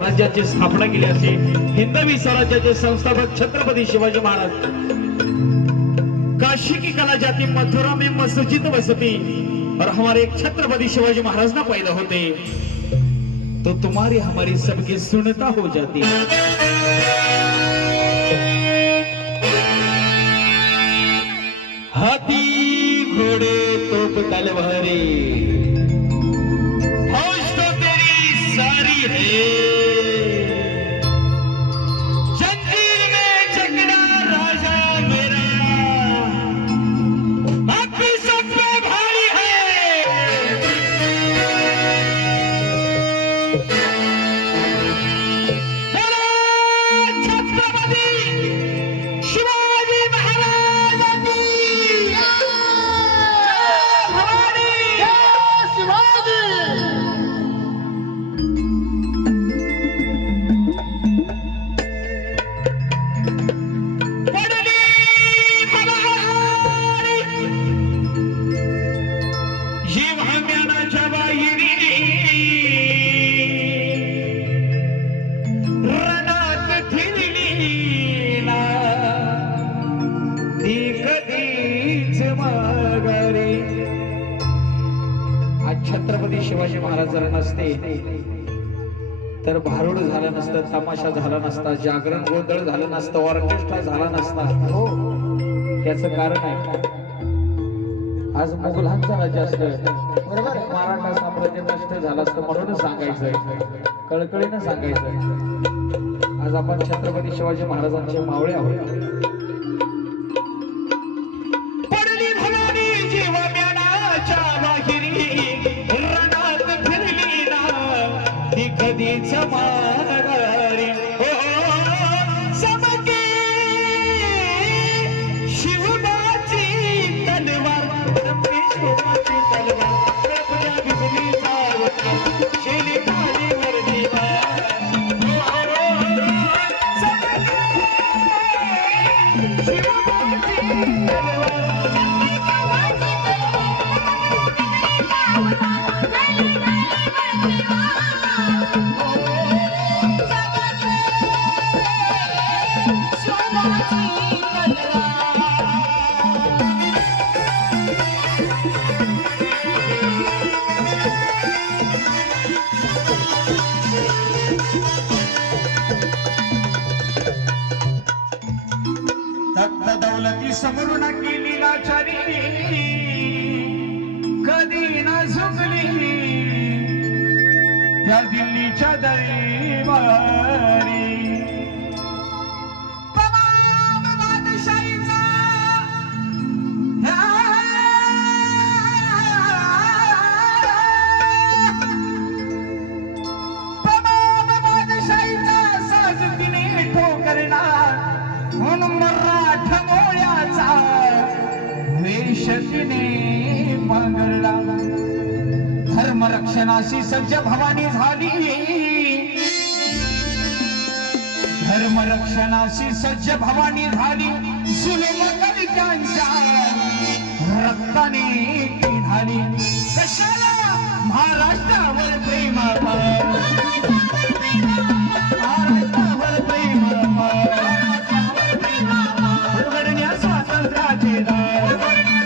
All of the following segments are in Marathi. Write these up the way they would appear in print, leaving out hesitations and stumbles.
राज्याची स्थापना केली असे हिंदवी स्वराज्याचे संस्थापक छत्रपति शिवाजी महाराज। काशी की कला जाती मथुरा में मस्जिद बसती और हमारे एक छत्रपति शिवाजी महाराज ना पैदा होते तो तुम्हारी हमारी सबकी सुनता हो जाती। हाथी घोड़े तोप तलवारी फौज तो तेरी सारी है, जंजीर में जकड़ा राजा मेरा बाकी सब पे भारी है। बोलो छत्रपति शिवाजी महाराज की छत्रपती शिवाजी महाराज जर नसते तर भारूड झालं नसतं, तमाशा झाला नसता, जागरण गोंधळ झालं नसतं, ऑर्केस्ट्रा झाला नसता। हो, त्याचं कारण आहे आज मुघलांचं राज्य असलं बरोबर, मराठा साम्राज्य नष्ट झालं असतं म्हणून सांगायचंय, कळकळीनं सांगायचंय। आज आपण छत्रपती शिवाजी महाराजांचे मावळे आहोत। कधीच माघारी हो समके शिवबाची तलवार, शिवबाची तलवार बिजली शेली कालीवर दिवा शिवबाची तलवार। दौलती समोरून केली लाचारी कधी न झुकली त्या दिल्लीच्या दरबारी। तमाम बादशाहीचा साज तिने ठोकरला म्हणून मराठा मोळ्याचा वेश तिने पांघरला। धर्मरक्षणाशी सज्ज भवानी झाली, धर्मरक्षणाशी सज्ज भवानी झाली, जुलम दलितांच्या रक्ताने ढाली। कशाला महाराष्ट्रावर प्रेम, महाराष्ट्रावर प्रेम, उघडण्या स्वातंत्र्याचे दार, उघडण्या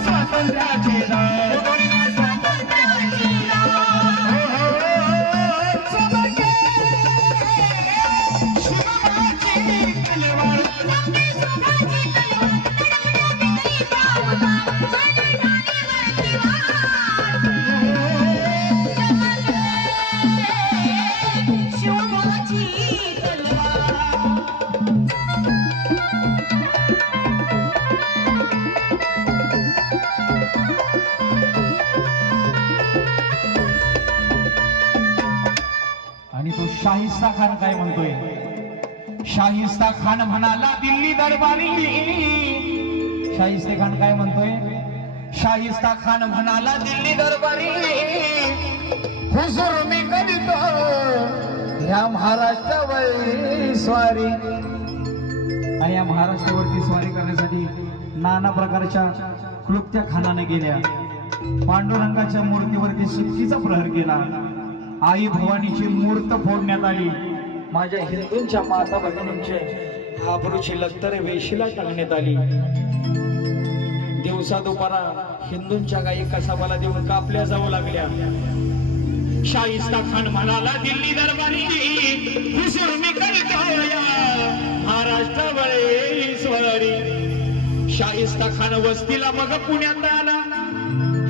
स्वातंत्र्याचे दार। शाहिस्ता खान काय म्हणतोय? शाहिस्ता खान म्हणाला दिल्ली दरबारी, शाहिस्ते खान काय म्हणतोय? शाहिस्ता खान म्हणाला दिल्ली दरबारी, हुजूर मी करीतो या महाराष्ट्रावर स्वारी। आणि या महाराष्ट्रावरती स्वारी करण्यासाठी नाना प्रकारच्या क्लुप्त्या खानाने गेल्या, पांडुरंगाच्या मूर्तीवरती सुटकीचा प्रहार केला, आई भवानीची मूर्त फोडण्यात आली. माझ्या हिंदूंच्या माता भगिनींचे आबरूची लक्तरे वेशीला टाकण्यात आली. दिवसा दुपारा हिंदूंच्या गायी कसाबाला देऊन कापल्या जाऊ लागल्या. शाहिस्ता खान म्हणाला दिल्ली दरबारी हुजूर मी करतोय महाराष्ट्रावळेश्वरी. शाहिस्ता खान वस्तीला मग पुण्यात आला.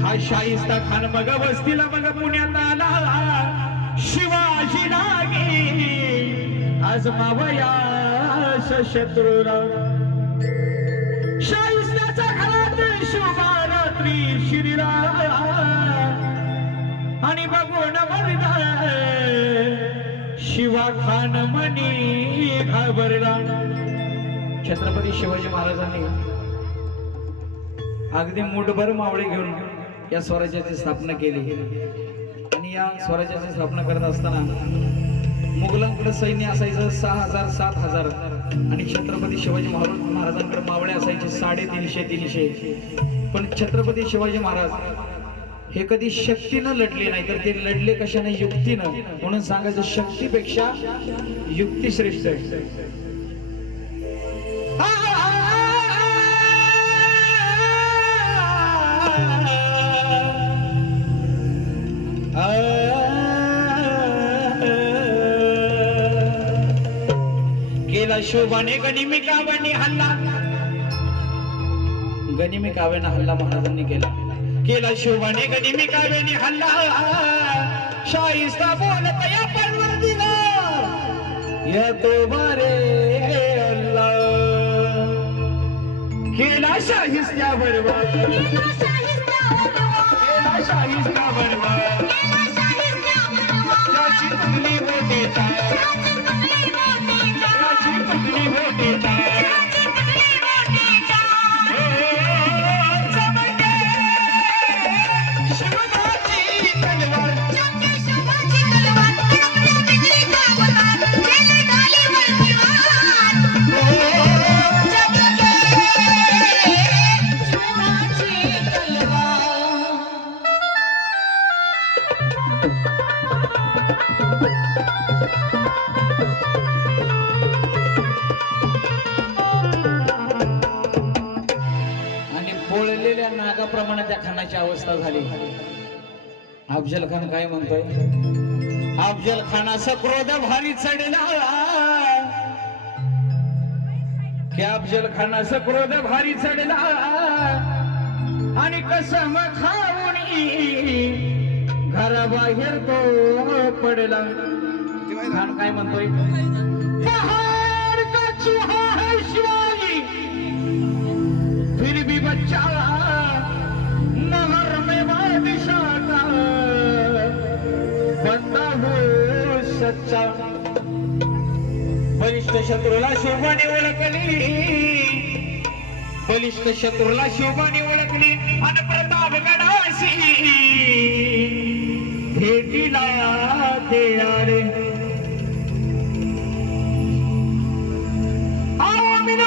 हा शाहिस्ता खान मग वस्तीला मग पुण्यात आला. शिवाजी लागे आज मावयास शत्रूला. शाहिस्ताच्या घरात शुभरात्री श्रीरा आणि बघून मरला शिवा खान मनी घाबरला. छत्रपती शिवाजी महाराजांनी अगदी मुठभर मावळे घेऊन या स्वराज्याची स्थापना केली. आणि या स्वराज्याची स्थापना करत असताना मुघलांकडे सैन्य असायचं 6,000 7,000 आणि छत्रपती शिवाजी महाराजांकडे मावळे असायचे 350-300. पण छत्रपती शिवाजी महाराज हे कधी शक्तीनं लढले नाही, तर ते लढले कशाने? युक्तीनं. म्हणून सांगायचं शक्तीपेक्षा युक्ती श्रेष्ठ आहे. केला शोभाने गनिमी काव्याने हल्ला. गनिमी काव्यानं हल्ला महाराजांनी केला. केला शोभाने गनिमी काव्याने हल्ला. शाहिस्ता बोलत या परवरदिगार या तुम्हारे अल्लाह. केला शाहिस्ता बरोबर केला शाहिस्ता बरोबर त्याची पगली मोठेचा त्याची पगली मोठेचा. नागाप्रमाणे त्या खानाची अवस्था झाली. अफजल खान काय म्हणतोय? अफजल खानाचा क्रोध भारी चढला. की अफजल खानाचा क्रोध भारी चढला आणि कसम खाऊन घराबाहेर तो पडला. खान काय म्हणतोय? पहाड़ का चूहा है शिवाजी फिर भी बच्चा नहर में बादशाह का बंदा हो सच्चा. बलिष्ठ शत्रूला शोभाने ओळखली. बलिष्ठ शत्रूला शोभाने ओळखली आणि प्रताप गडासी भेटीला ते आले.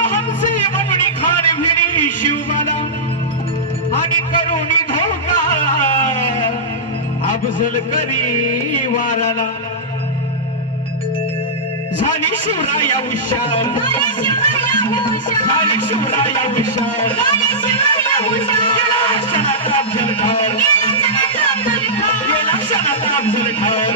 हमसे बबडी खान भिडी शिवबाला आणि करुणी धोका अफजल करी वाराला. झाली शिवराया हुशार झाली शिवराया हुशार गेला क्षणात अफजल ठार गेला क्षणात अफजल ठार.